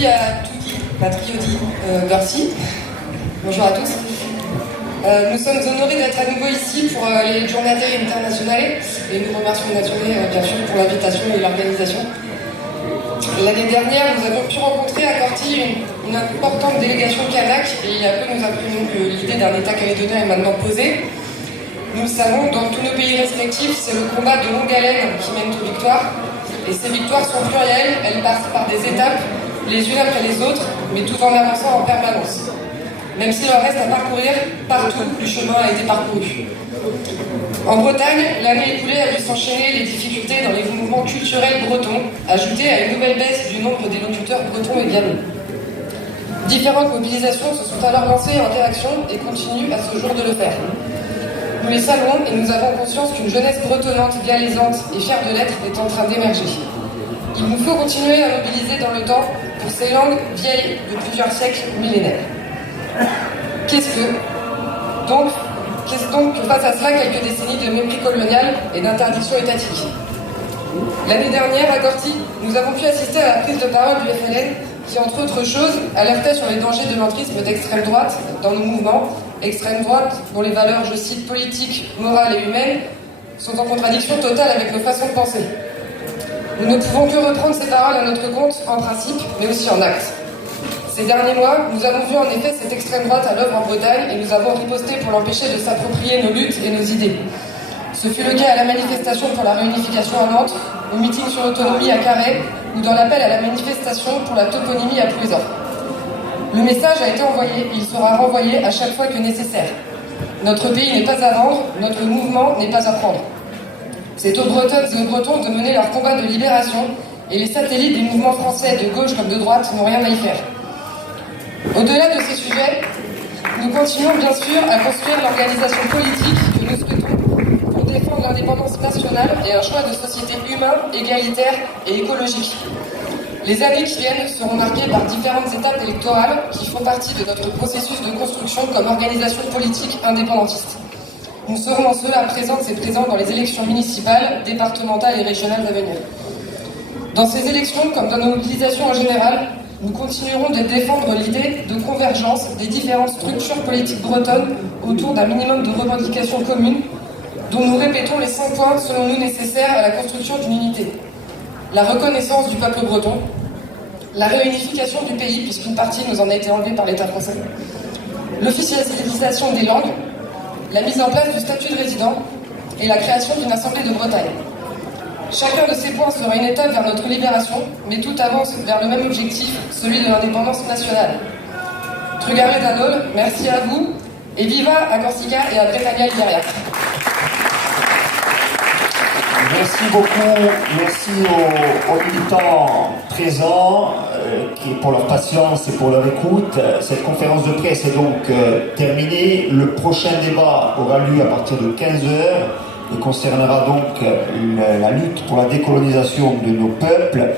tutti a tutti, patrioti Bercy. Bonjour à tous. Nous sommes honorés d'être à nouveau ici pour les Giornate Internazionali et nous remercions Nazione bien sûr pour l'invitation et l'organisation. L'année dernière, nous avons pu rencontrer à Corti une importante délégation kanak et il y a peu nous apprenons que l'idée d'un État calédonien est maintenant posée. Nous le savons, dans tous nos pays respectifs, c'est le combat de longue haleine qui mène aux victoires. Et ces victoires sont plurielles, elles passent par des étapes, les unes après les autres, mais tout en avançant en permanence. Même s'il en reste à parcourir, partout, le chemin a été parcouru. En Bretagne, l'année écoulée a vu s'enchaîner les difficultés dans les mouvements culturels bretons, ajoutées à une nouvelle baisse du nombre des locuteurs bretons et gallo. Différentes mobilisations se sont alors lancées en réaction et continuent à ce jour de le faire. Nous les saluons et nous avons conscience qu'une jeunesse bretonnante, galaisante et fière de l'être est en train d'émerger. Il nous faut continuer à mobiliser dans le temps pour ces langues vieilles de plusieurs siècles millénaires. Qu'est-ce donc que face à cela quelques décennies de mépris colonial et d'interdiction étatique? L'année dernière, à Corti, nous avons pu assister à la prise de parole du FLN qui, entre autres choses, alertait sur les dangers de l'entrisme d'extrême droite dans nos mouvements, extrême droite dont les valeurs, je cite, politiques, morales et humaines sont en contradiction totale avec nos façons de penser. Nous ne pouvons que reprendre ces paroles à notre compte en principe, mais aussi en acte. Ces derniers mois, nous avons vu en effet cette extrême droite à l'œuvre en Bretagne et nous avons riposté pour l'empêcher de s'approprier nos luttes et nos idées. Ce fut le cas à la manifestation pour la réunification à Nantes, au meeting sur l'autonomie à Carhaix ou dans l'appel à la manifestation pour la toponymie à Plouézor. Le message a été envoyé et il sera renvoyé à chaque fois que nécessaire. Notre pays n'est pas à vendre, notre mouvement n'est pas à prendre. C'est aux Bretonnes et aux Bretons de mener leur combat de libération et les satellites des mouvements français de gauche comme de droite n'ont rien à y faire. Au-delà de ces sujets, nous continuons bien sûr à construire l'organisation politique que nous souhaitons pour défendre l'indépendance nationale et un choix de société humain, égalitaire et écologique. Les années qui viennent seront marquées par différentes étapes électorales qui font partie de notre processus de construction comme organisation politique indépendantiste. Nous serons en cela présentes et présents dans les élections municipales, départementales et régionales à venir. Dans ces élections, comme dans nos mobilisations en général, nous continuerons de défendre l'idée de convergence des différentes structures politiques bretonnes autour d'un minimum de revendications communes dont nous répétons les 5 points selon nous nécessaires à la construction d'une unité. La reconnaissance du peuple breton, la réunification du pays puisqu'une partie nous en a été enlevée par l'État français, l'officialisation des langues, la mise en place du statut de résident et la création d'une assemblée de Bretagne. Chacun de ces points sera une étape vers notre libération, mais tout avance vers le même objectif, celui de l'indépendance nationale. Trugare Danol, merci à vous, et viva à Corsica et à Bretagna Liberia. Merci beaucoup, merci aux militants présents pour leur patience et pour leur écoute. Cette conférence de presse est donc terminée. Le prochain débat aura lieu à partir de 15h. Il concernera donc la lutte pour la décolonisation de nos peuples